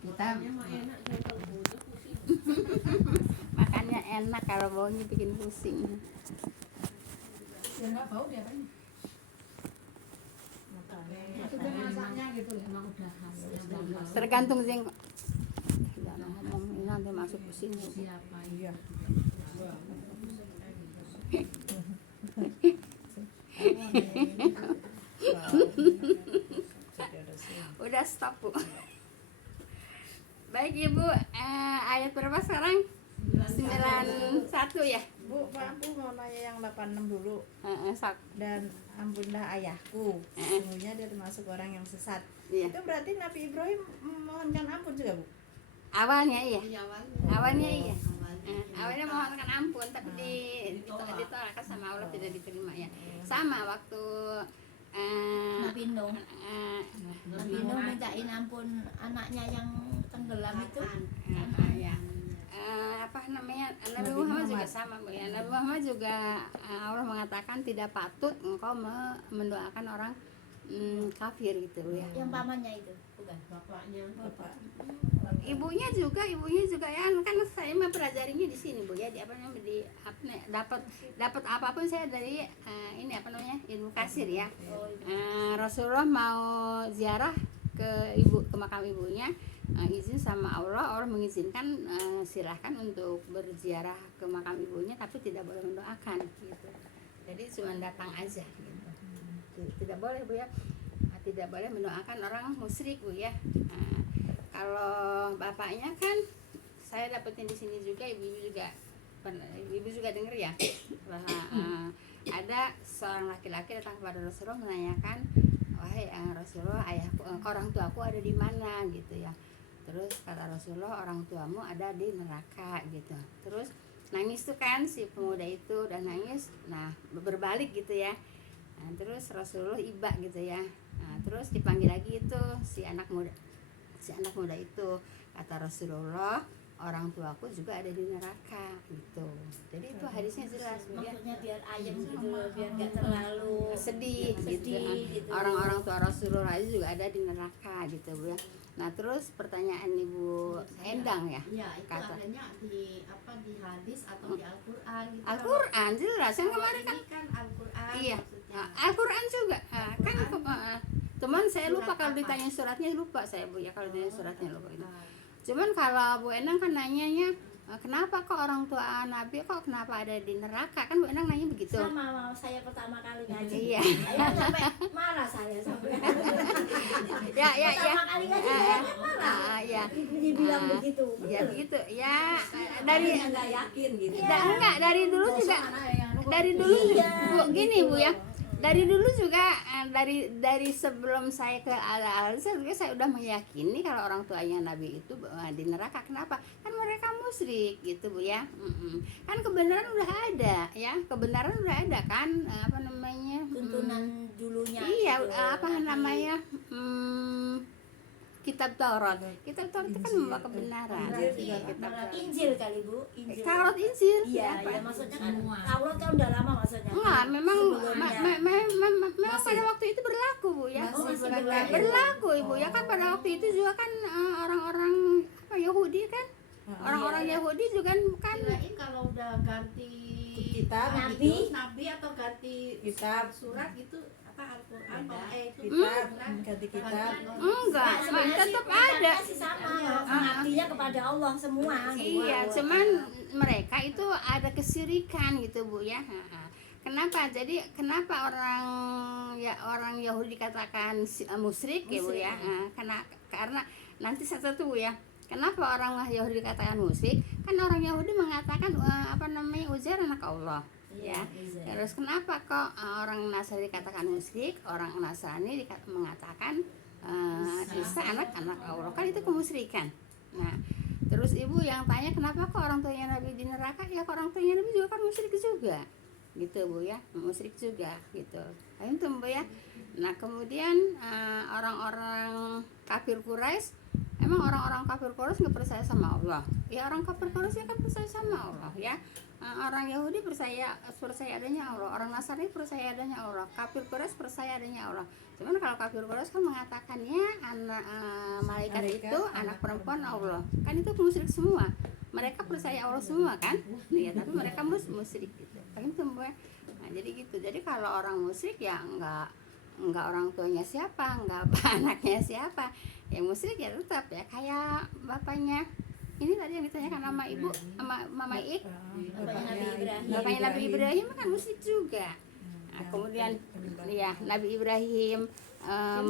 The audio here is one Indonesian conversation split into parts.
Kita enak jangan baunya pusing. Makannya enak, kalau baunya bikin pusing. ya nggak bau dia kan. Itu kan masaknya gitu emang udah gampang. Tergantung sih. Jangan ngomong ini nanti masuk ke sini. Siapa iya. Udah stop, Bu. Baik Ibu, ayat berapa sekarang? 91 ya? Bu, Pak, aku mau nanya yang 86 dulu. Sak. Dan ampunilah ayahku, sesungguhnya dia termasuk orang yang sesat. Iya. Itu berarti Nabi Ibrahim memohonkan ampun juga, Bu? Awalnya iya. Awalnya. Awalnya iya. Awalnya mohonkan ampun, tapi ditolak sama Allah, tidak diterima ya. Sama waktu Nabi Nuh mintain ampun anaknya yang tenggelam itu. ya. Apa namanya, Nabi Muhammad juga sama, Bu ya. Nabi Muhammad juga Allah mengatakan tidak patut engkau mendoakan orang kafir gitu, Bu ya. Yang pamannya itu bukan Bapaknya. Bapak. Ibunya juga ya, kan saya mempelajarinya di sini, Bu ya. Di apa namanya, dapat apapun saya dari ini apa namanya, ilmu kasir ya. Rasulullah mau ziarah ke makam ibunya, izin sama Allah mengizinkan, silahkan untuk berziarah ke makam ibunya, tapi tidak boleh mendoakan gitu. Jadi cuma datang aja gitu. Tidak boleh, Bu ya. Tidak boleh mendoakan orang musyrik, Bu ya. Kalau bapaknya kan saya dapetin di sini juga, ibu juga dengar ya, bahwa ada seorang laki-laki datang kepada Rasulullah menanyakan, wahai Rasulullah, ayahku, orang tuaku ada di mana gitu ya. Terus kata Rasulullah, orang tuamu ada di neraka gitu. Terus nangis tuh kan si pemuda itu, dan nangis, nah berbalik gitu ya. Nah, terus Rasulullah iba gitu ya. Nah, terus dipanggil lagi itu si anak muda itu, kata Rasulullah, orang tuaku juga ada di neraka gitu. Jadi itu hadisnya jelas, ya. maksudnya biar ayem gitu, biar nggak terlalu sedih gitu. gitu. Orang-orang tua Rasulullah juga ada di neraka gitu, Bu ya. Nah, terus pertanyaan Ibu Endang ya. Iya, itu Kata. adanya di hadis atau di Al-Qur'an gitu. Al-Qur'an jelas yang Kalau kemarin kan. ini kan Al-Qur'an Iya. maksudnya. Al-Qur'an juga. Kan cuman saya lupa Surat kalau apa? ditanya suratnya, lupa saya, Bu ya, kalau ditanya suratnya lupa itu. Cuman kalau Bu Endang kan nanyanya, kenapa kok orang tua Nabi kok kenapa ada di neraka, kan Bu Endang nanya begitu. Sama saya pertama kali ngaji. Iya. Saya sampai marah saya sampai. Ya. Pertama kali ngaji saya marah. Ya. Dibilang begitu. Ya begitu. Ya dari nggak yakin gitu. enggak dari dulu juga. Dari dulu Bu, gini Bu ya. Dari dulu juga, dari sebelum saya ke Al-Azhar juga saya udah meyakini kalau orang tuanya Nabi itu di neraka. Kenapa? Kan mereka musyrik gitu, Bu ya. Kan kebenaran udah ada ya, kebenaran udah ada kan, apa namanya, Tuntunan dulunya. iya, gitu. apa namanya, kitab Taurat itu kan membawa kebenaran. Injil kali Bu, Injil. Taurat, Injil. Iya, ya maksudnya kan Taurat kan udah lama maksudnya. Enggak, memang Sebelumnya. memang pada waktu itu berlaku, Bu ya. Masih Berlaku, Ibu ya, kan pada waktu itu juga kan orang-orang Yahudi kan. Orang-orang Yahudi juga kan Kirain kalau udah ganti Kitab, nabi atau ganti Kitab. surat gitu, apa Al-Qur'an itu kitab, ganti kitab. enggak, Sebenarnya tetap sih ada. perintahnya sih sama, mengabdinya kepada Allah semua. Iya, cuman mereka itu ada kesirikan gitu, Bu ya. Kenapa? Jadi kenapa orang Yahudi dikatakan musyrik ya, Bu ya? Karena nanti satu ya. Kenapa orang Yahudi dikatakan musyrik? Kan orang Yahudi mengatakan apa namanya, Uzair anak Allah. Ya. Terus kenapa kok orang Nasrani dikatakan musyrik, orang Nasrani mengatakan Isa anak Allah? Kan itu kemusyrikan. Nah, terus Ibu yang tanya kenapa kok orang tuanya Nabi di neraka? Ya, orang tuanya Nabi juga kan musyrik juga. Gitu, Bu ya, musyrik juga gitu. Ayo tuh, Bu ya. Nah, kemudian orang-orang kafir Quraisy, emang orang-orang kafir Quraisy nggak percaya sama Allah? Ya, orang kafir Quraisy kan percaya sama Allah ya. orang Yahudi percaya adanya Allah, orang Nasrani percaya adanya Allah, kafir Quraisy percaya adanya Allah. Cuman kalau kafir Quraisy kan mengatakannya malaikat itu anak perempuan Allah, kan itu musyrik semua. Mereka percaya Allah semua kan, ya, tapi mereka musyrik gitu. Kan semua. Nah, jadi gitu. Jadi kalau orang musyrik ya enggak orang tuanya siapa, enggak anaknya siapa. Yang musyrik ya tetap ya kayak bapaknya. Ini tadi yang ditanyakan sama ibu, sama Mama Ik. Bapaknya Nabi Ibrahim kan musyrik juga. Nah, kemudian ya Nabi Ibrahim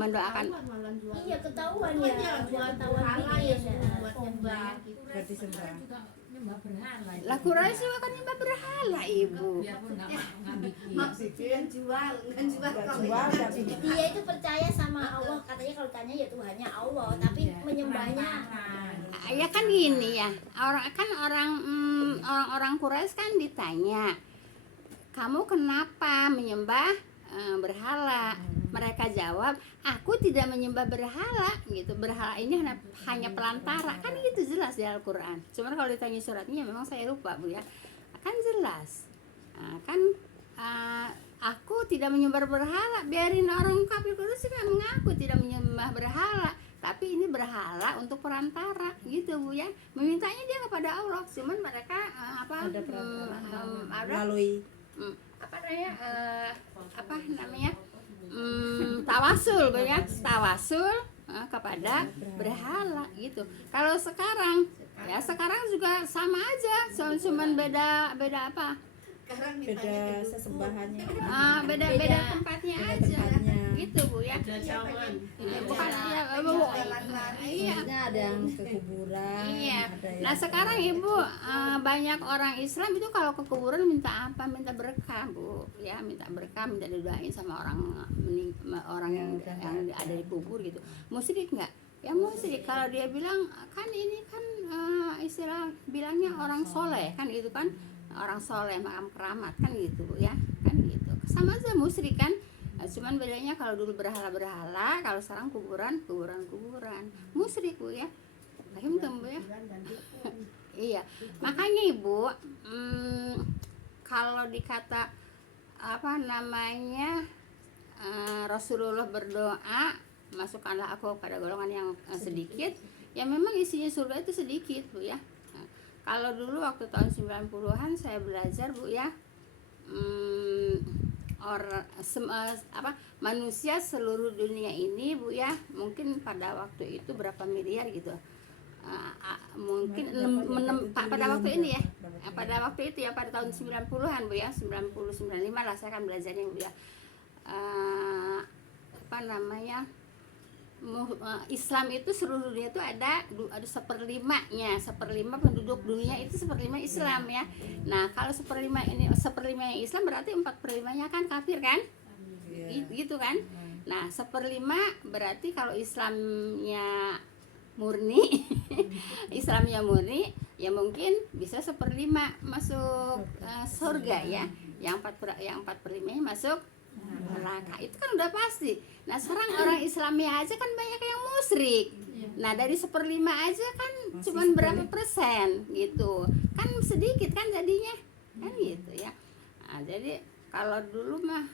mendoakan. Iya ketahuan Kan ya. ya buat berhala ya buat nyembah gitu. Berarti sembah. juga nyembah berhala. Lah Quraisy juga kan nyembah berhala, Ibu. Biarpun nggak bikin. Maksudnya jual, kan jual Nggak kalau jual tapi Dia itu percaya sama Allah, katanya kalau tanya ya Tuhannya Allah, tapi menyembahnya Ya kan gini ya, orang Quraisy kan ditanya, kamu kenapa menyembah berhala? Mereka jawab, aku tidak menyembah berhala gitu. Berhala ini hanya pelantara, kan gitu jelas di Al-Quran. Cuman kalau ditanya suratnya memang saya lupa Bu ya, kan jelas. Aku tidak menyembah berhala, biarin orang kafir Quraisy kan mengaku tidak menyembah berhala. Tapi ini berhala untuk perantara gitu Bu ya, memintanya dia kepada Allah. Cuman mereka melalui tawasul Bu ya, tawasul kepada berhala gitu. Kalau sekarang ya sekarang juga sama aja, cuman beda apa? sekarang beda ditanya sesembahannya, Beda tempatnya beda aja tempatnya. gitu Bu ya. Bukan iya. Maksudnya ada yang ke kuburan, Iya. ada yang Nah sekarang Ibu banyak orang Islam itu kalau ke kuburan minta apa? Minta berkah Bu, ya minta berkah, minta didoain sama orang yang ada di kubur gitu. Musyrik nggak? Ya musyrik. Kalau dia bilang kan ini kan istilah bilangnya orang soleh kan gitu kan, orang soleh makam keramat kan gitu Bu ya, kan gitu. Sama aja musyrik kan. Cuman bedanya kalau dulu berhala-berhala, kalau sekarang kuburan musyrik Bu ya. Paham Bu ya? Iya. Makanya Ibu, kalau dikata apa namanya Rasulullah berdoa, masukkanlah aku pada golongan yang sedikit, ya memang isinya surga itu sedikit Bu ya. Nah, kalau dulu waktu tahun 90-an saya belajar Bu ya, manusia seluruh dunia ini Bu ya, mungkin pada waktu itu berapa miliar gitu, mungkin pada waktu ini ya, pada waktu itu ya, pada tahun 90-an Bu ya, 90-95 lah saya kan belajarnya Bu ya, Islam itu seluruh dunia itu ada seperlimanya, seperlima penduduk dunia itu seperlima Islam ya. Nah kalau seperlima yang Islam berarti 4/5-nya kan kafir kan, gitu kan. Nah 1/5 berarti kalau Islamnya murni Islamnya murni ya mungkin bisa 1/5 masuk surga ya, yang 4/5-nya masuk neraka. Itu kan udah pasti. Nah sekarang orang Islamnya aja kan banyak yang musyrik. Nah dari 1/5 aja kan cuman berapa persen gitu, kan sedikit kan jadinya kan gitu ya. Nah, jadi kalau dulu mah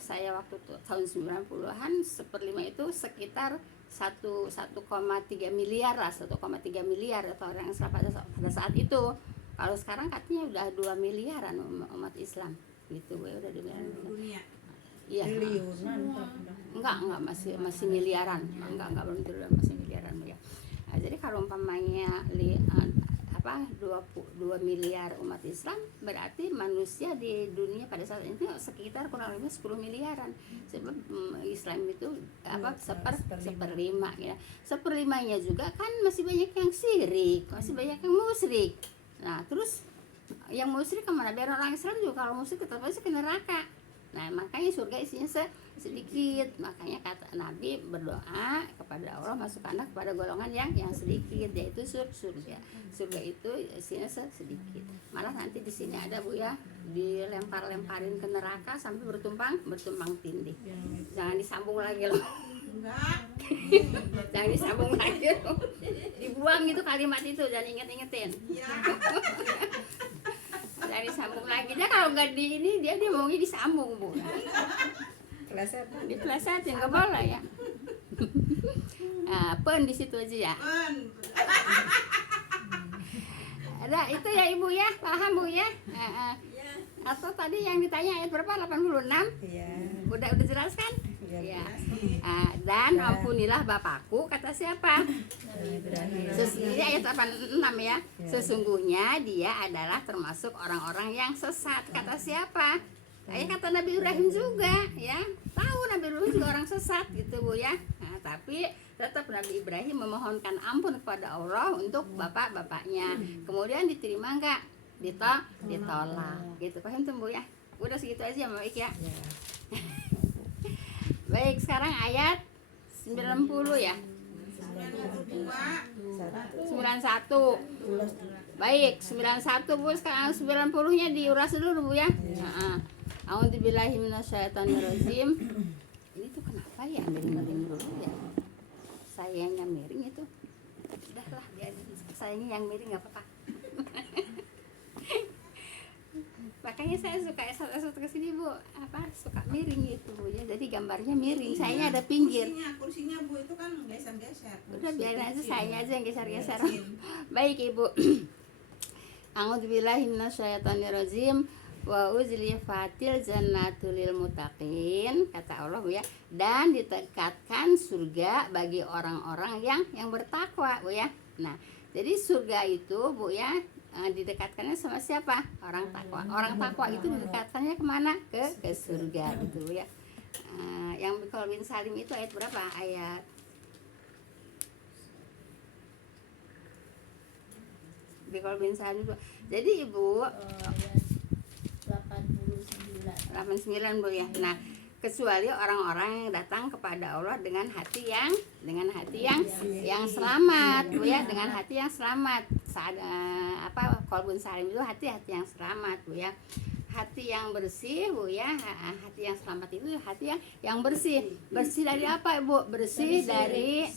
saya waktu tahun 90-an 1/5 itu sekitar 1,3 miliar lah, 1,3 miliar atau orang Islam pada saat itu. Kalau sekarang katanya udah 2 miliaran umat Islam gitu, udah 2 miliaran dunia. Iya. Enggak masih miliaran. Enggak belum turun, masih miliaran ya. Nah, jadi kalau umpamanya 2 miliar umat Islam, berarti manusia di dunia pada saat ini sekitar kurang lebih 10 miliaran. Sebab Islam itu seperlima ya. 1/5-nya juga kan masih banyak yang syirik, masih banyak yang musyrik. Nah, terus yang musyrik kemana? Biar orang Islam juga kalau musyrik tetap aja ke neraka. Nah makanya surga isinya sedikit, makanya kata Nabi berdoa kepada Allah, masukkanlah kepada golongan yang sedikit, yaitu surga. Surga itu isinya sedikit. Malah nanti di sini ada Bu ya, dilempar-lemparin ke neraka sampai bertumpang tindih. Jangan disambung lagi loh. Jangan disambung lagi loh. Dibuang gitu kalimat itu dan inget-ingetin. Cari sambung lagi. Dia kalau nggak di ini dia maunya disambung Bu. Pleset. Diplesetin nggak boleh ya. Nah, pen di situ aja ya. Ada itu ya Ibu ya, paham Bu ya? Atau tadi yang ditanya ayat berapa? 86? Iya. Udah jelas kan? Iya. Ya. Dan ampunilah Bapakku, kata siapa? Ibrahim. Ini ayat 86 ya. Sesungguhnya dia adalah termasuk orang-orang yang sesat, kata siapa? Kata Nabi Ibrahim juga ya. Tahu Nabi Ibrahim juga orang sesat gitu Bu ya. Nah, tapi tetap Nabi Ibrahim memohonkan ampun kepada Allah untuk bapak-bapaknya. Kemudian diterima enggak? Ditolak. Gitu. Paham tuh Bu ya? Udah segitu aja Baik ya. Baik, sekarang ayat 90 ya. 91. Baik, 91 Bu, sekarang 90-nya diuras dulu Bu ya. Heeh. A'udzubillahi minasyaitonirrajim. Ini tuh kenapa ya miring-miring dulu ya? Sayangnya miring itu. Sudahlah, biarin. Sayangnya yang miring enggak apa-apa. Makanya saya suka esot-esot ke sini Bu, suka miring gitu Bu ya. Jadi gambarnya miring, sayanya ada pinggir. Kursinya Bu itu kan geser-geser. Udah biarin aja, sayanya aja yang geser-geser. Baik Ibu. A'udzubillahi minasyaitonirrajim. Wa uzlifatil jannatul lil muttaqin, kata Allah Bu ya. Dan ditekatkan surga bagi orang-orang yang bertakwa Bu ya. Nah, jadi surga itu Bu ya, didekatkannya sama siapa? Orang takwa. Orang takwa itu didekatkannya kemana? Ke surga gitu ya. Yang Bikol bin Salim itu ayat berapa? Ayat Bikol bin Salim. Jadi Ibu 89 Bu ya. Nah, kecuali orang-orang yang datang kepada Allah dengan hati yang selamat Bu ya, dengan hati yang selamat. Saat qalbun salim itu hati yang selamat Bu ya. Hati yang bersih Bu ya. Hati yang selamat itu hati yang bersih. Bersih dari apa Bu? Bersih dari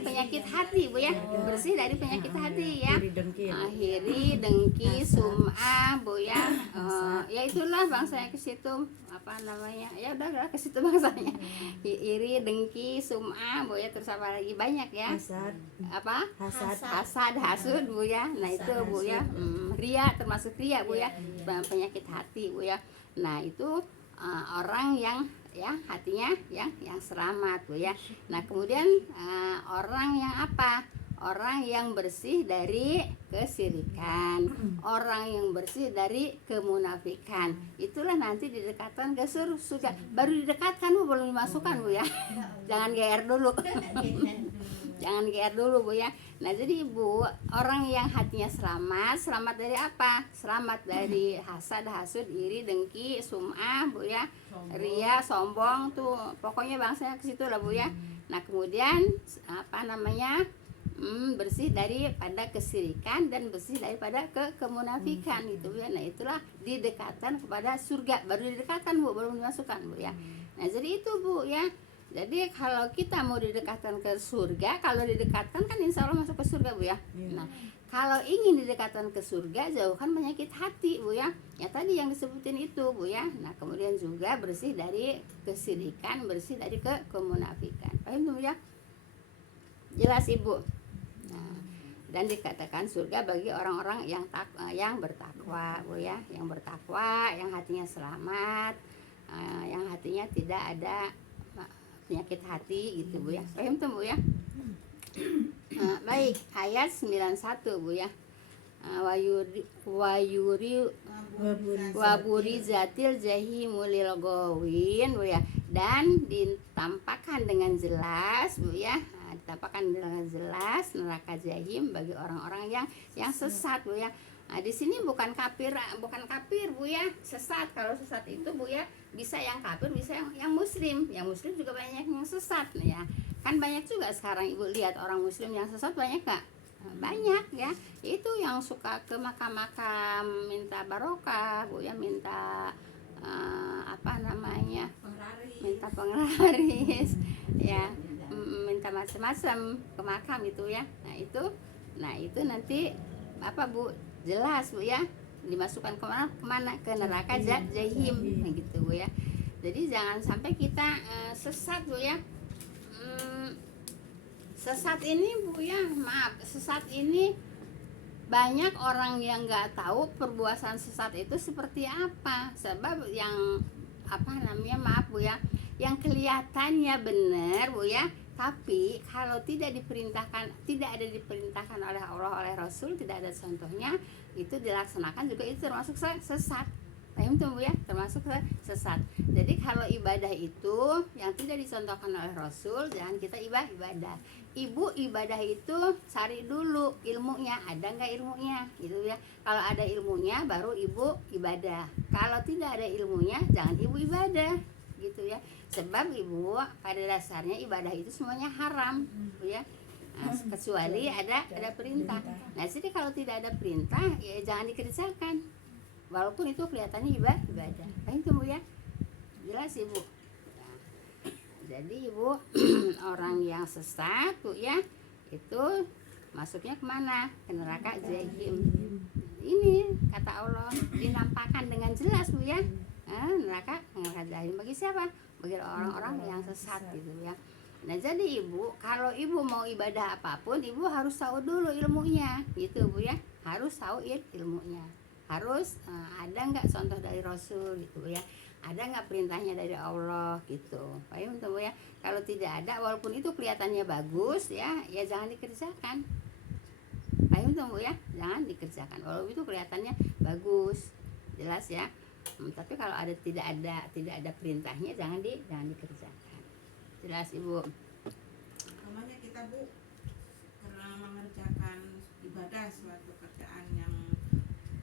penyakit hati Bu ya. Bersih dari penyakit hati ya. Hiri, dengki, sum'ah Bu ya. Ya itulah bangsanya ke situ. Ya udah ke situ bangsanya. Iri, dengki, sum'ah Bu ya. Terus apa lagi banyak ya? Hasad, hasud Bu ya. Nah itu Bu ya. Ria, termasuk ria Bu ya. Penyakit hati Bu ya. Nah itu orang yang hatinya yang selamat Bu ya. Nah kemudian orang yang apa? Orang yang bersih dari kesyirikan, orang yang bersih dari kemunafikan. Itulah nanti didekatkan ke surga. Baru didekatkan Bu, belum dimasukkan Bu ya. Jangan GR dulu. Jangan GR dulu Bu ya. Nah jadi Ibu, orang yang hatinya selamat dari apa? Selamat dari hasad, hasud, iri, dengki, sum'ah Bu ya. Ria, sombong tuh, pokoknya bangsanya ke situ lah Bu ya. Nah kemudian bersih daripada kesyirikan dan bersih daripada kemunafikan gitu ya. Nah itulah didekatkan kepada surga. Baru didekatkan Bu, belum dimasukkan Bu ya. Nah jadi itu Bu ya. Jadi kalau kita mau didekatkan ke surga, kalau didekatkan kan insya Allah masuk ke surga Bu ya. Nah kalau ingin didekatkan ke surga, jauhkan penyakit hati Bu ya. Ya tadi yang disebutin itu Bu ya. Nah kemudian juga bersih dari kesyirikan, bersih dari kemunafikan. Paham Bu ya? Jelas Ibu. Nah, dan dikatakan surga bagi orang-orang yang bertakwa Bu ya. Yang bertakwa, yang hatinya selamat, yang hatinya tidak ada penyakit hati gitu Bu ya. Paham tuh Bu ya? Baik, ayat 91 Bu ya. Waburi zatil jahimulil gawin Bu ya. Dan ditampakkan dengan jelas Bu ya. Ditampakkan dengan jelas neraka jahim bagi orang-orang yang sesat Bu ya. Nah, di sini bukan kafir Bu ya, sesat. Kalau sesat itu Bu ya, bisa yang kafir, bisa yang muslim. Yang muslim juga banyak yang sesat ya. Kan banyak juga sekarang Ibu lihat orang muslim yang sesat banyak gak? Banyak ya. Itu yang suka ke makam-makam minta barokah Bu ya, minta minta penglaris ya, minta macam-macam ke makam itu ya. Nah itu nanti Bu jelas Bu ya, dimasukkan kemana? Ke neraka jahim, gitu Bu ya. Jadi jangan sampai kita sesat Bu ya. Sesat ini Bu ya, maaf, sesat ini banyak orang yang nggak tahu perbuatan sesat itu seperti apa. Sebab yang maaf Bu ya, yang kelihatannya benar Bu ya, tapi kalau tidak ada diperintahkan oleh Allah, oleh Rasul, tidak ada contohnya, itu dilaksanakan juga itu termasuk sesat. Paham tuh Bu ya, termasuk sesat. Jadi kalau ibadah itu yang tidak dicontohkan oleh Rasul, jangan kita ibadah. Ibu ibadah itu cari dulu ilmunya, ada nggak ilmunya, gitu ya. Kalau ada ilmunya baru ibu ibadah. Kalau tidak ada ilmunya, jangan ibu ibadah, gitu ya. Sebab ibu pada dasarnya ibadah itu semuanya haram, Bu ya. Nah, kecuali ada perintah. Nah, jadi kalau tidak ada perintah, ya jangan dikerjakan. Walaupun itu kelihatannya ibadah. Paham itu Bu ya? Jelas Ibu. Nah, jadi Ibu orang yang sesat Bu ya, itu masuknya kemana? Ke neraka jahim. Ini kata Allah dinampakkan dengan jelas Bu ya. Neraka jahim bagi siapa? Bagi orang-orang yang sesat gitu ya. Nah jadi Ibu, kalau Ibu mau ibadah apapun, Ibu harus tahu dulu ilmunya, gitu Bu ya. Harus tahu ilmunya. Harus ada nggak contoh dari Rasul gitu ya, ada nggak perintahnya dari Allah gitu. Paham tuh Bu ya. Kalau tidak ada, walaupun itu kelihatannya bagus ya jangan dikerjakan. Paham tuh Bu ya, jangan dikerjakan walaupun itu kelihatannya bagus, jelas ya. Tapi kalau tidak ada perintahnya jangan dikerjakan. Jelas Ibu. Namanya kita Bu, karena mengerjakan ibadah suatu kerjaan yang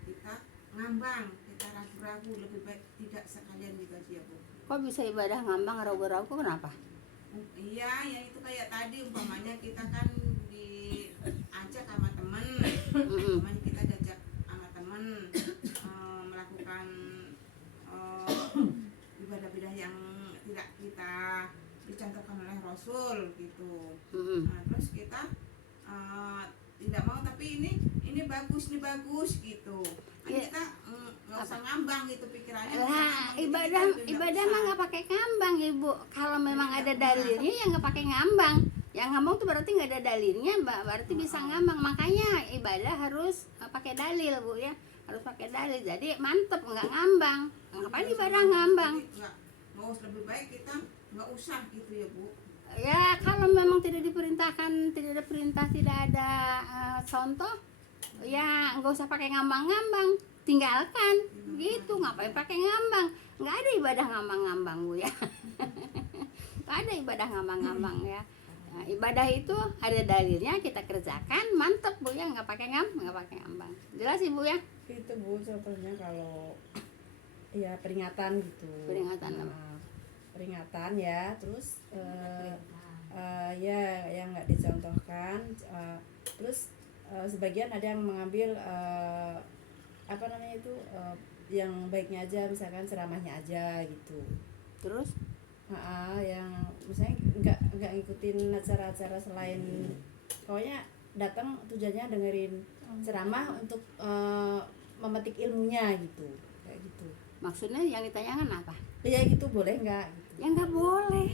kita ngambang, kita ragu-ragu, lebih baik tidak sekalian digaji ya Bu. Kok bisa ibadah ngambang ragu-ragu, kenapa? Iya, ya itu kayak tadi umpamanya kita kan diajak sama temen, umpamanya kita diajak sama temen melakukan ibadah-ibadah yang tidak kita dicontohkan oleh Rasul gitu. Nah, terus kita tidak mau, tapi ini bagus gitu. Kan kita nggak usah ngambang gitu pikirannya. Lah ibadah mah nggak pakai ngambang Ibu. Kalau memang ada dalilnya ya nggak pakai ngambang. Yang ngambang tuh berarti nggak ada dalilnya, berarti bisa ngambang. Makanya ibadah harus pakai dalil Bu ya, harus pakai dalil. Jadi mantep, nggak ngambang. Ngapain ibadah ngambang? Mau lebih baik kita nggak usah gitu ya Bu. Ya kalau memang tidak diperintahkan, tidak ada perintah, tidak ada contoh, ya nggak usah pakai ngambang-ngambang, tinggalkan gitu. Ngapain pakai ngambang? Nggak ada ibadah ngambang-ngambang Bu ya. Nggak ada ibadah ngambang-ngambang ya. Nah, ibadah itu ada dalilnya, kita kerjakan, mantep Bu ya, nggak pakai ngambang. Jelas Ibu ya? Itu Bu, contohnya kalau ya peringatan gitu. Peringatan apa? Peringatan ya, terus ya yang nggak dicontohkan, terus sebagian ada yang mengambil yang baiknya aja, misalkan ceramahnya aja gitu. Terus yang misalnya nggak ngikutin acara-acara selain, pokoknya datang tujuannya dengerin ceramah untuk memetik ilmunya gitu, kayak gitu. maksudnya yang ditanyakan apa? Ya gitu, boleh nggak gitu. Ya nggak boleh,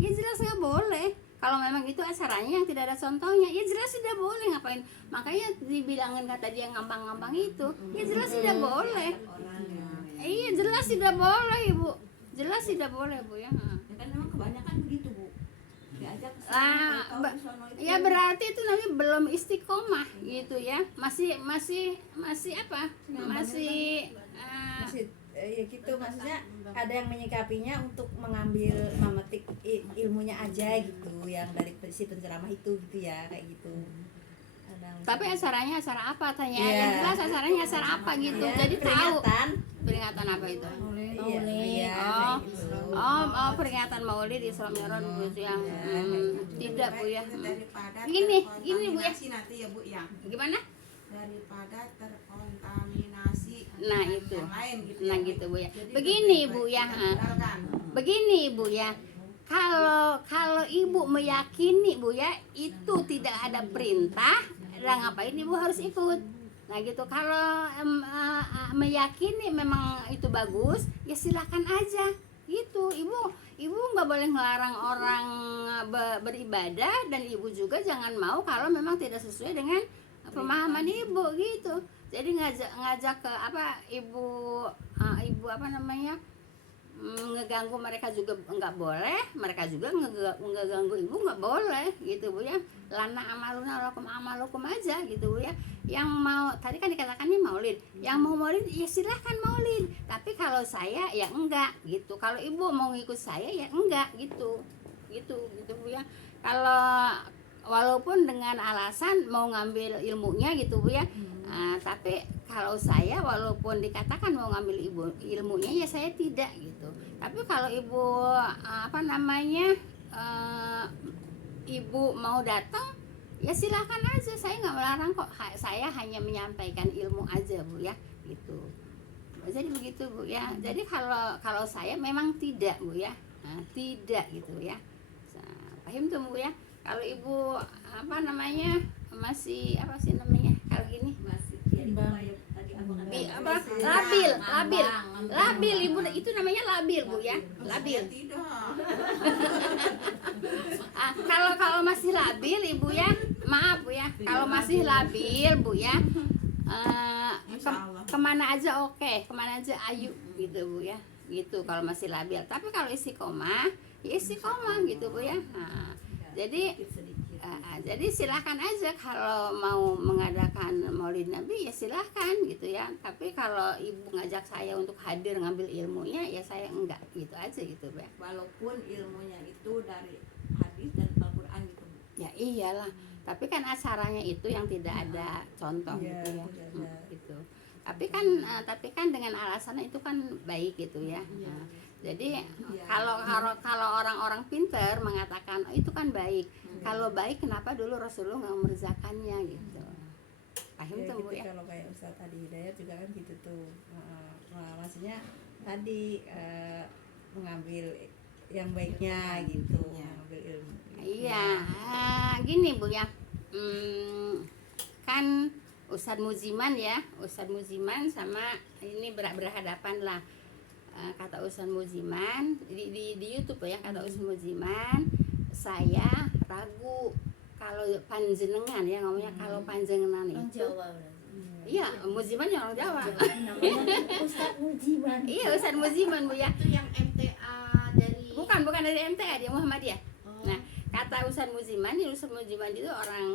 ya jelas nggak boleh. Kalau memang itu acaranya yang tidak ada contohnya, ya jelas tidak boleh. Ngapain? Makanya dibilangin kata dia ngambang-ngambang itu, ya jelas tidak boleh. Iya jelas tidak boleh Ibu, jelas tidak boleh Bu ya. Ya kan memang kebanyakan begitu Bu, diajak ke Lah, sono, ke sono itu. ya berarti itu namanya belum istiqomah gitu ya, masih apa? Masih Ya gitu, maksudnya ada yang menyikapinya untuk memetik ilmunya aja gitu, yang dari si penceramah itu gitu ya, kayak gitu. tapi acaranya acara apa tanya? Iya. Yang jelas acaranya acara apa gitu, Ya, jadi tahu peringatan apa itu. Iya, Oh, kayak gitu. peringatan Maulid Isra Mi'raj Bu yang tidak Bu ya. Daripada Gini Bu ya. terkontaminasi nanti ya Bu ya. Gimana? Daripada terkontaminasi Nah dengan itu, yang lain gitu. nah gitu Bu ya. Begini Bu ya, begini Bu ya. Kalau Ibu meyakini Bu ya itu tidak ada perintah, lah ngapain Ibu harus ikut? Nah gitu, kalau meyakini memang itu bagus, ya silakan aja gitu. Ibu nggak boleh ngelarang orang beribadah, dan ibu juga jangan mau kalau memang tidak sesuai dengan pemahaman ibu gitu. Jadi ngajak ke ibu apa namanya, ngeganggu mereka juga nggak boleh, mereka juga ngeganggu ibu nggak boleh gitu Bu ya. Lana amaluna lakum amalukum aja gitu Bu ya. Yang mau, tadi kan dikatakannya maulid, yang mau maulid ya silahkan maulid, tapi kalau saya ya enggak gitu. Kalau ibu mau ngikut saya ya enggak gitu Bu ya. Kalau walaupun dengan alasan mau ngambil ilmunya gitu Bu ya, tapi kalau saya walaupun dikatakan mau ngambil ilmunya ya saya tidak gitu. Tapi kalau ibu ibu mau datang ya silahkan aja, saya nggak melarang kok. Saya hanya menyampaikan ilmu aja Bu ya gitu. Jadi begitu Bu ya. Jadi kalau saya memang tidak Bu ya, tidak gitu ya. Paham tuh Bu ya. Kalau ibu masih kalau gini labil ibu, itu namanya labil Bu ya, labil. Kalau masih labil ibu ya, maaf Bu ya, kalau masih labil Bu ya, kemana aja oke, kemana aja ayu gitu Bu ya, gitu kalau masih labil. Tapi kalau istiqomah ya istiqomah gitu Bu ya. Jadi silahkan aja kalau mau mengadakan Maulid Nabi ya silahkan gitu ya. Tapi kalau ibu ngajak saya untuk hadir ngambil ilmunya ya saya enggak gitu aja gitu Bu. Walaupun ilmunya itu dari hadis dan Al-Qur'an gitu. Ya iyalah. Tapi kan acaranya itu yang tidak ada contoh gitu ya. Gitu. Tapi kan dengan alasannya itu kan baik gitu ya. Jadi kalau orang-orang pinter mengatakan itu kan baik. Kalau baik kenapa dulu Rasulullah nggak mengerjakannya gitu. Paham tuh Bu ya. Kalau kayak Ustaz Adi Hidayat juga kan gitu tuh. Maksudnya tadi mengambil yang baiknya gitu, mengambil ilmu. Iya, gini Bu ya. Kan Ustadz Muziman ya, Ustadz Muziman sama ini berhadapan lah. Kata Ustadz Muziman di YouTube ya, kata Ustadz Muziman, saya ragu kalau panjenengan ya ngomongnya, kalau panjenengan itu Jawa. iya, Muziman yang orang Jawa. Ustadz Mujiban. Iya, Ustadz Muziman Bu ya. Itu yang MTA dari Bukan dari MTA, dia Muhammadiyah. Nah, kata Ustadz Muziman itu orang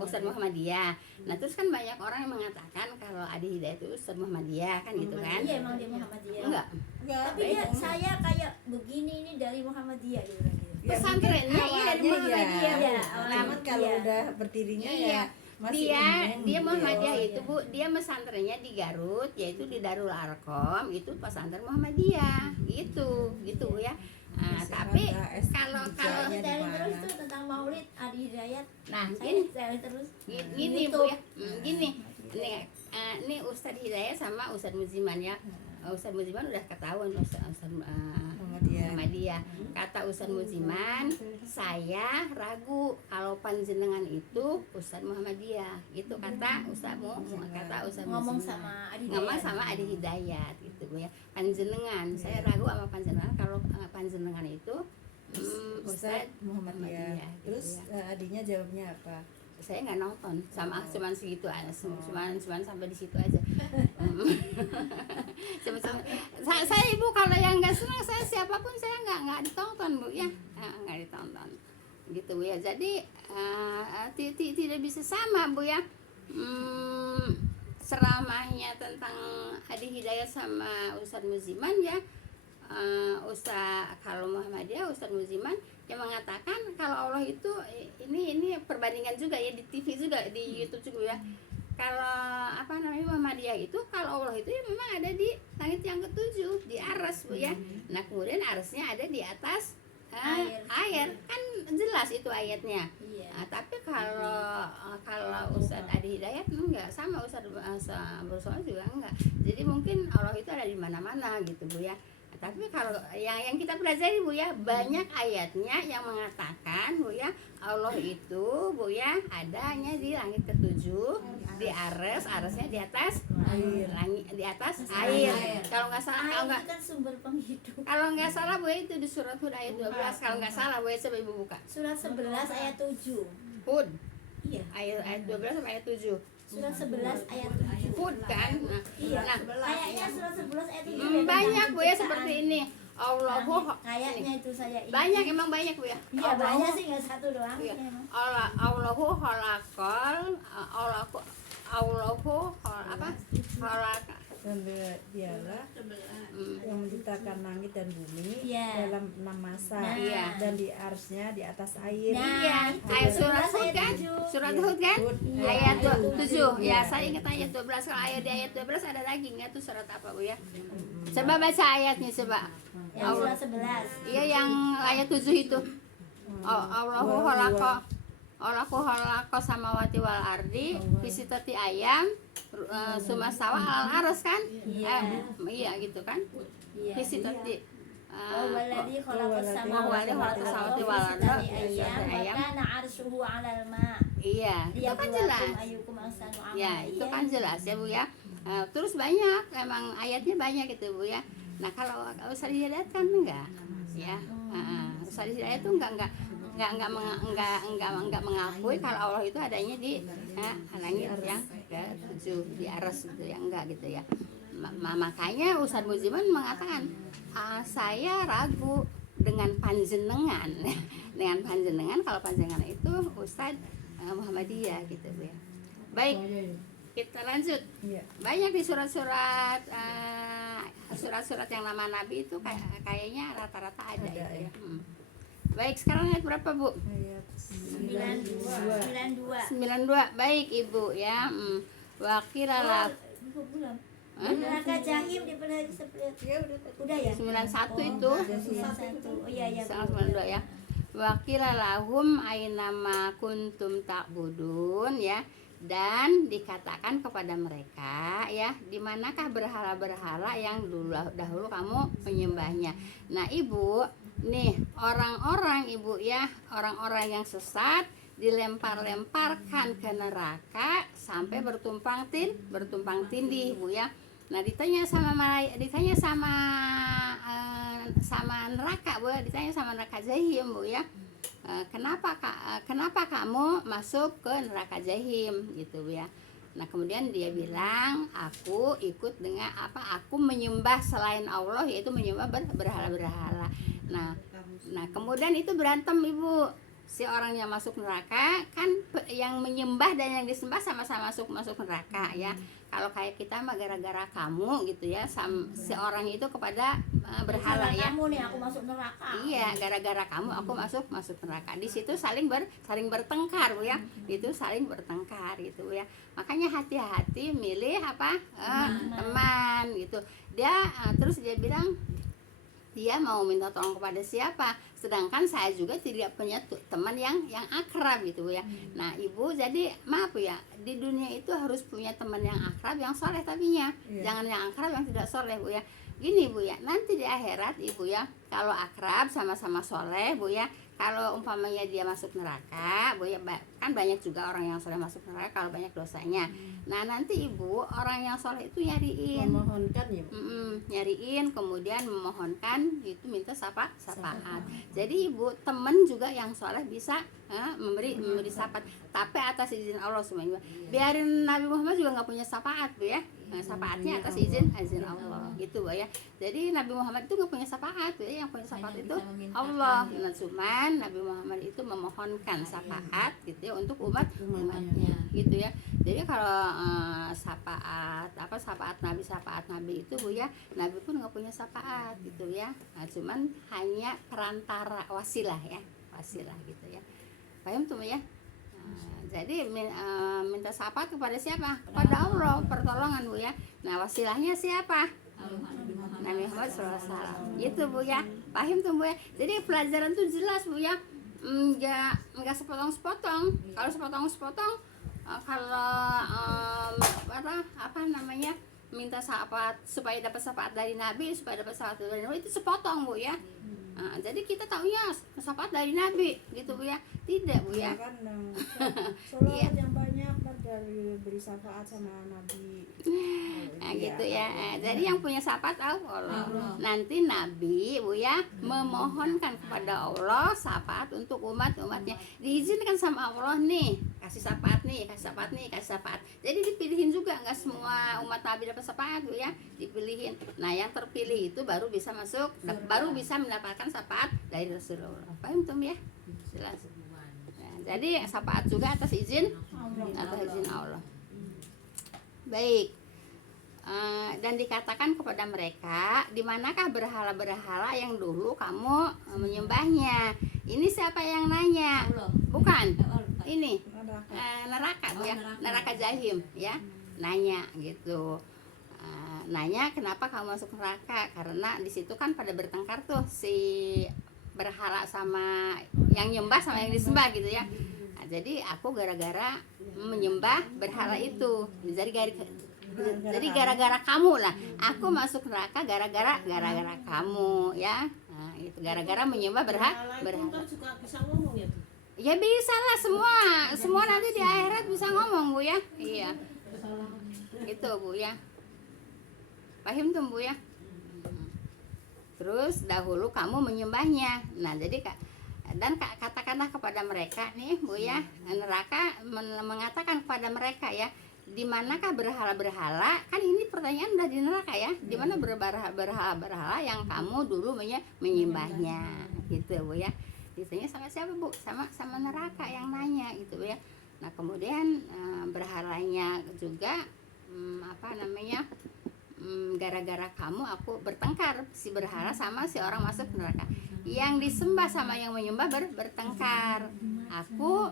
Ustadz Muhammadiyah. Nah terus kan banyak orang yang mengatakan kalau Adi Hidayat itu Ustadz Muhammadiyah kan gitu kan. Iya emang dia Muhammadiyah. Enggak. Tapi dia saya kayak begini ini dari Muhammadiyah gitu kan. Pesantrennya iya dari Muhammadiyah. Iya, Namun kalau udah berdirinya ya masih dia Muhammadiyah itu Bu, dia pesantrennya di Garut, yaitu di Darul Arkom, itu pesantren Muhammadiyah gitu Bu ya. Tapi kalau terus tuh tentang Maulid Adi Hidayat. nah Saya terus gini Bu ya, gini ini Ustadz Hidayat sama Ustadz Muziman ya. Ustadz Muziman udah ketahuan Ustadz Muhammadiyah. Kata Ustadz Muziman, saya ragu kalau panjenengan itu Ustadz Muhammadiyah. Itu kata Ustadz ngomong Muziman. Sama Adi Hidayat gitu Bu ya. Panjenengan, saya ragu sama panjenengan kalau panjenengan itu Ustadz Muhammadiyah. gitu Terus ya. Adinya jawabnya apa? Saya nggak nonton, cuman segitu aja, cuman sampai di situ aja. Saya Ibu kalau yang nggak senang, saya siapapun saya nggak ditonton Bu ya, nggak ditonton gitu Bu ya. Jadi tidak bisa sama Bu ya. Ceramahnya tentang Adi Hidayat sama Ustadz Muziman ya. Kalau Muhammadiyah Ustadz Muziman yang mengatakan kalau Allah itu ini perbandingan juga ya, di TV juga, di YouTube juga ya. Kalau Muhammadiyah itu kalau Allah itu ya memang ada di langit yang ketujuh, di aras Bu ya. Nah kemudian arasnya ada di atas air kan jelas itu ayatnya. Tapi kalau Ustadz Adi Hidayat enggak, sama Ustadz Bersama juga enggak. Jadi mungkin Allah itu ada di mana-mana gitu Bu ya. tapi kalau yang kita pelajari Bu ya, banyak ayatnya yang mengatakan Bu ya, Allah itu Bu ya adanya di langit ketujuh, di arsnya di atas langit, di atas air. Kalau nggak salah, Air itu kan sumber penghidup. kalau nggak salah Bu ya, itu di surat Hud ayat 12 kalau nggak salah Bu ya, coba Ibu buka. Surat 11 ayat 7. Hud Iya. ayat 12 sampai ayat 7. Surat 11 ayat 7. Hud kan. Iya. Nah, Kayaknya surat 11 ayat 7. banyak Bu ya seperti ini. Allahu Kayaknya itu saya ingat. banyak, emang banyak Bu ya. Iya, banyak sih, nggak satu doang. Iya. Emang. Allahu khalaqal Allahu apa? Khalaq Dan dialah yang menciptakan langit dan bumi Iya. dalam 6 masa. Nah. Iya. Dan di arsnya di atas air. Nah, Iya, itu ayat surat 11 Hud ayat kan? 7. Surat Hud kan? Hud, iya. Ayat Ayat 7. Ya, Iya. saya ingat ayat 12. Kalau ayat di ayat 12 ada lagi nggak tuh surat apa Bu ya? Coba baca ayatnya coba. Yang surat 11. Iya, yang ayat 7 itu. Allahu khalaqa samawati wal ardi fi sittati ayam sumastawa alal arsy kan? Iya. Iya gitu kan? Iya. Fi sittati Walladzi khalaqas Walladzi khalaqas samawati wal arda fi sittati ayyam wa kana 'arshuhu 'alal ma'. Iya, itu kan jelas. Ayyukum ahsanu amala. Ya, itu kan jelas ya Bu ya. Terus banyak, emang ayatnya banyak itu Bu ya. Nah kalau Ustaz Hidayat kan enggak, ya. Ustaz Hidayat itu enggak mengakui kalau Allah itu adanya di langit yang ketujuh, di aras gitu ya, enggak gitu ya. Makanya Ustaz Muziman mengatakan saya ragu dengan panjenengan dengan panjenengan kalau panjenengan itu Ustaz Muhammadiyah gitu Bu ya. Baik, kita lanjut. Iya. Banyak di surat-surat surat-surat yang nama Nabi itu kayaknya rata-rata ada Ada, itu ya. ya. Baik, sekarang ayat berapa Bu? Ayat 92. 92. Baik Ibu ya. Wakilalah Belum. Neraka jahim di pada seperti Ya udah. ya. 91 itu. Oh iya iya. 92 ya. Wakilalahum ainama kuntum ta'budun ya. Dan dikatakan kepada mereka ya, di manakah berhala-berhala yang dahulu kamu menyembahnya. Nah Ibu, nih orang-orang Ibu ya, orang-orang yang sesat dilempar-lemparkan ke neraka sampai bertumpang tindih Bu ya. Nah ditanya sama neraka Bu, ditanya sama neraka jahim Bu ya. Kenapa kamu masuk ke neraka jahim gitu ya. Nah kemudian dia bilang, aku ikut dengan aku menyembah selain Allah, yaitu menyembah berhala-berhala. Nah kemudian itu berantem Ibu, si orang yang masuk neraka kan, yang menyembah dan yang disembah sama-sama masuk neraka ya. Kalau kayak kita mah gara-gara kamu gitu ya, si orang itu kepada berhala ya. Kamu nih aku masuk neraka. Iya, gara-gara kamu aku masuk neraka. Di situ saling bertengkar Bu ya. Itu saling bertengkar gitu ya. Makanya hati-hati milih teman gitu. Terus dia bilang dia mau minta tolong kepada siapa, sedangkan saya juga tidak punya teman yang akrab gitu Bu ya. Nah Ibu, jadi maaf Bu ya, di dunia itu harus punya teman yang akrab, yang soleh tapinya, jangan yang akrab yang tidak soleh Bu ya. Gini Bu ya, nanti di akhirat Ibu ya, kalau akrab sama-sama soleh Bu ya, kalau umpamanya dia masuk neraka Bu ya, kan banyak juga orang yang soleh masuk neraka kalau banyak dosanya. Nah nanti Ibu, orang yang soleh itu nyariin, memohonkan ya. nyariin, kemudian memohonkan itu, minta syafaat. Jadi Ibu, teman juga yang soleh bisa memberi syafaat, tapi atas izin Allah semuanya. Biarin Nabi Muhammad juga nggak punya syafaat Bu ya. Nah, syafaatnya atas izin Allah gitu Bu ya. Jadi Nabi Muhammad itu nggak punya syafaat Bu ya, yang punya syafaat itu Allah. Nah cuman Nabi Muhammad itu memohonkan syafaat gitu ya untuk umatnya gitu ya. Jadi kalau syafaat Nabi itu Bu ya, Nabi pun nggak punya syafaat gitu ya. Nah, cuman hanya perantara, wasilah gitu ya. Paham tuh ya? Jadi minta syafaat kepada siapa? Kepada Allah, pertolongan Bu ya. Nah wasilahnya siapa? Nabi Muhammad SAW. Gitu Bu ya. Paham tuh Bu ya. Jadi pelajaran tuh jelas Bu ya. Enggak sepotong-sepotong. Kalau sepotong-sepotong, kalau minta syafaat supaya dapat syafaat dari Nabi, supaya dapat syafaat dari Nabi, itu sepotong Bu ya. Nah, jadi kita taunya syafaat dari Nabi gitu Bu ya. Tidak Bu ya. kan Iya. sholat yang banyak kan dari beri syafaat sama Nabi. Nah, gitu ya. Jadi yang punya syafaat Allah. Nanti Nabi Bu ya memohonkan kepada Allah syafaat untuk umat-umatnya. Diizinkan sama Allah nih, kasih syafaat nih, kasih syafaat nih, kasih syafaat. Jadi dipilihin juga, nggak semua umat Nabi dapat syafaat Bu ya, dipilihin. Nah, yang terpilih itu baru bisa masuk, baru bisa mendapatkan syafaat dari Rasulullah. Paham tuh ya? Jelas. Nah, jadi syafaat juga atas izin Allah. Baik. Dan dikatakan kepada mereka, di manakah berhala-berhala yang dulu kamu menyembahnya? Ini siapa yang nanya? Bukan. Ini neraka Bu ya, neraka jahim ya. Nanya gitu. Nanya kenapa kamu masuk neraka? Karena di situ kan pada bertengkar tuh si berhala sama yang nyembah sama yang disembah gitu ya. Nah, jadi aku gara-gara menyembah berhala itu. Jadi gara-gara kamu lah aku masuk neraka, gara-gara kamu ya. Nah, itu gara-gara menyembah berhala. Kan suka bisa ngomong ya. Ya bisa lah, semua nanti di akhirat bisa ngomong Bu ya. Iya. Itu Bu ya. Paham tuh Bu ya. Terus dahulu kamu menyembahnya. Nah, jadi dan katakanlah kepada mereka nih Bu ya, neraka mengatakan kepada mereka ya, di manakah berhala-berhala? Kan ini pertanyaan udah di neraka ya. Di mana berhala-berhala yang kamu dulu menyembahnya? Gitu Bu ya. Ditanya sama siapa Bu? Sama neraka yang nanya gitu Bu ya. Nah, kemudian berhalanya juga gara-gara kamu aku bertengkar, si berhala sama si orang masuk neraka. Yang disembah sama yang menyembah bertengkar. Aku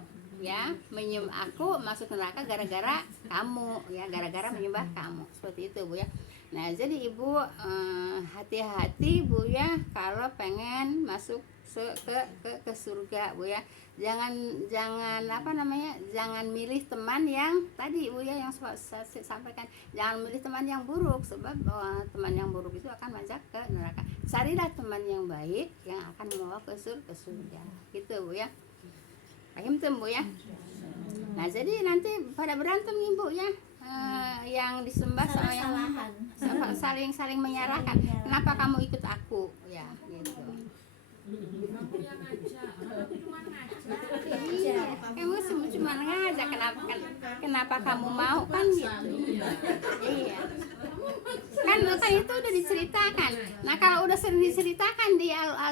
masuk neraka gara-gara kamu ya, gara-gara menyembah kamu. Seperti itu Bu ya. Nah, jadi Ibu hati-hati Bu ya kalau pengen masuk ke surga Bu ya. Jangan jangan milih teman yang tadi Bu ya, yang saya sampaikan. Jangan milih teman yang buruk, sebab teman yang buruk itu akan masuk ke neraka. Carilah teman yang baik yang akan membawa ke surga. Gitu Bu ya. Paham tuh Bu ya. Nah, jadi nanti pada berantem nih Bu ya. Yang disembah sama yang saling menyalahkan. Kenapa kamu ikut aku? Ya, gitu. Kamu yang ngajak, aku cuma ngajak. Iya, kamu cuma ngajak. Kenapa kamu mau kan gitu? Iya. Kan itu udah diceritakan. Nah, kalau udah sering diceritakan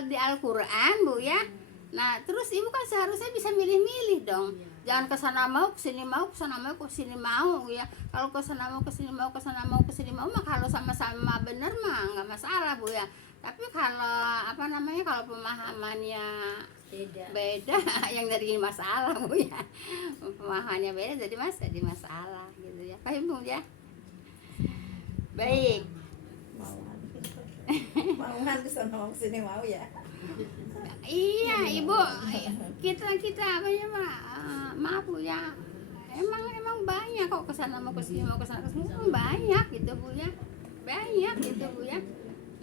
di Al-Qur'an Bu ya. Nah, terus Ibu kan seharusnya bisa milih-milih dong. Jangan kesana mau, kesini mau, kesana mau, kesini mau ya. Kalau kesana mau, kesini mau, kesana mau, kesini mau mah kalau sama-sama bener mah nggak masalah Bu ya. Tapi kalau kalau pemahamannya beda yang jadi masalah Bu ya. Pemahamannya beda jadi masalah gitu ya. Paham Bu ya? Baik. Mau kesana mau kesini mau ya. Iya Ibu, kita maaf Bu ya, emang banyak kok kesana mau kesini banyak gitu Bu ya, banyak gitu Bu ya.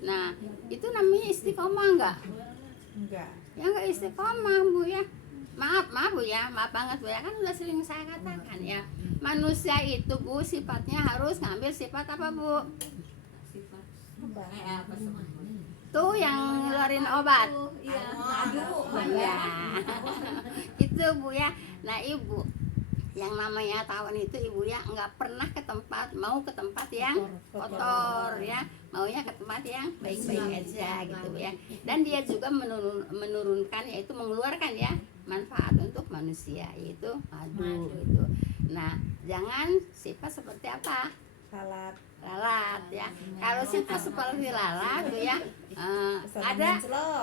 Nah, itu namanya istiqomah enggak? Ya enggak istiqomah Bu ya. Maaf Bu ya, maaf banget Bu ya, kan udah sering saya katakan ya, manusia itu Bu sifatnya harus ngambil sifat apa Bu? Tuh yang ngeluarin obat. Iya. Itu Bu ya. Nah, Ibu, yang namanya tawon itu Ibu ya nggak pernah mau ke tempat yang kotor ya, maunya ke tempat yang baik-baik aja gitu Bu ya. Dan dia juga menurunkan, yaitu mengeluarkan ya manfaat untuk manusia, yaitu madu gitu. Nah, jangan sifat seperti apa? Lalat ya. Kalau sifat seperti lalat tuh ya,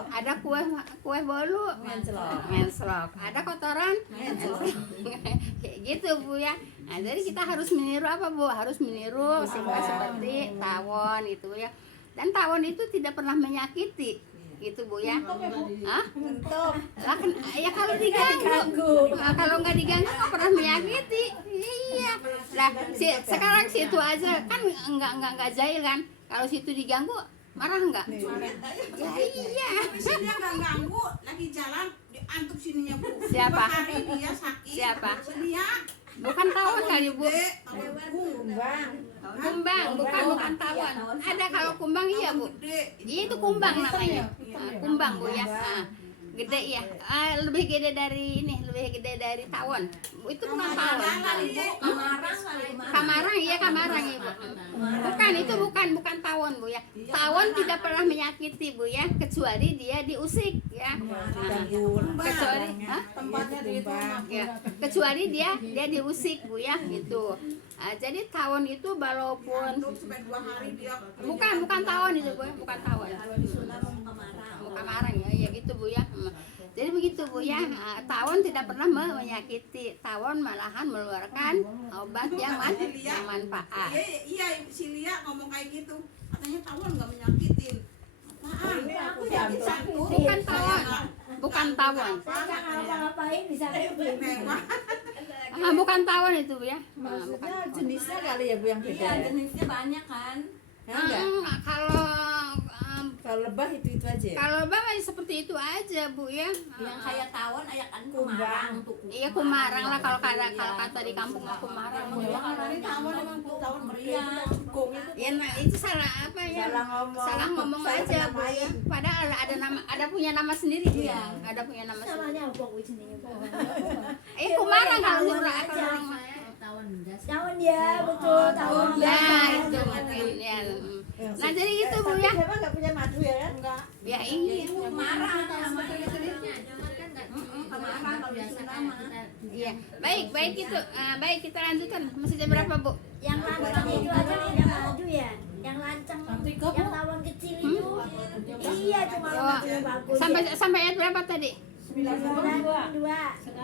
ada kue bolu mencelok, ada kotoran mencelok. Kayak gitu Bu ya. Nah, jadi kita harus meniru apa Bu? Harus meniru sifat seperti tawon itu ya. Dan tawon itu tidak pernah menyakiti gitu Bu ya. Hah? Lah ya kalau diganggu. Nah, kalau nggak diganggu nggak pernah menyakiti. Iya. Nah, sekarang situ aja kan enggak jahil kan. Kalau situ diganggu marah enggak? Ya iya. Tapi dia nggak ganggu, lagi jalan diantuk sininya Bu. Siapa? 2 hari dia sakit. Siapa? Dia Bukan tawon kali Bu. gede, Kumbang. Kumbang, bukan tawon. Ada kalau kumbang iya Bu. gede. Iya itu kumbang namanya. Kumbang Bu ya. Nah, gede ya. Lebih gede dari ini, lebih gede dari tawon. Itu bukan tawon. Kamarang iya kamarang Ibu. Bukan itu bukan tawon Bu ya. Tawon tidak pernah menyakiti Bu ya, kecuali dia diusik ya. Kecuali Tempatnya di itu ya, kecuali dia diusik Bu ya gitu. Jadi tawon itu walaupun Diantuk sampai 2 hari dia. bukan tawon itu Bu, bukan tawon. Kalau di Sunda mau Kamarang. Kamarang ya gitu Bu ya. Jadi begitu Bu ya. Tawon tidak pernah menyakiti. Tawon malahan mengeluarkan obat yang manfaat. Iya, si Lia ngomong kayak gitu. Katanya tawon nggak menyakitin. Apaan? Aku sakit. Bukan tawon. Bukan tawon. Saya nggak ngapa-ngapain bisa kayak Mewah. Bukan tawon itu Bu ya. Maksudnya jenisnya kali ya Bu yang beda. Iya, ya? jenisnya banyak kan. Ya, enggak? Kalau Kalau lebah itu aja. Ya? kalau lebah masih seperti itu aja Bu ya. Yang kayak tawon ayak kan Kumbang. kumarang untuk Iya kumarang lah kalau kata di kampung aku kumarang Bu ya. kalau ini tawon emang tawon meriah. Ya nah, itu salah apa ya? Salah ngomong aja Bu ya. Padahal ada punya nama sendiri Bu ya. Ada punya nama sendiri. namanya apa wis ini? Kumarang kalau nyuruh orang. Tawon dia betul tawon dia. Nah itu mungkin ya. Nah jadi gitu Bu ya. Siapa nggak punya madu ya kan? Enggak. Ya ini Kumarang namanya. Kumarang kalau di Sunda mah. Iya, baik itu. Baik kita lanjutkan. Masih jam berapa Bu? Yang lancang itu aja nih yang maju ya. Yang lancang, yang tawon kecil itu. Iya cuma Oh, majunya bagus. sampai ayat berapa tadi? 92.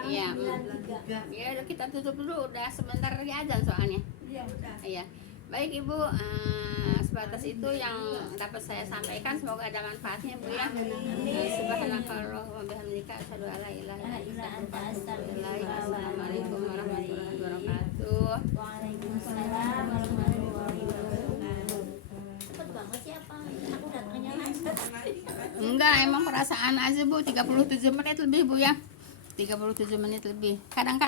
Iya. Ya udah kita tutup dulu. Udah sebentar lagi azan soalnya. Iya. Baik Ibu, sebatas itu yang dapat saya sampaikan. Semoga ada manfaatnya Bu ya. Subhanakallah wa bihamdika asyhadu an la ilaha illa anta astaghfiruka wa atubu ilaik. Assalamualaikum warahmatullahi wabarakatuh. Waalaikumsalam warahmatullahi wabarakatuh. Cepet banget sih apa? Aku datangnya lancar. Enggak, emang perasaan aja Bu, 37 menit lebih Bu ya. 37 menit lebih. Kadang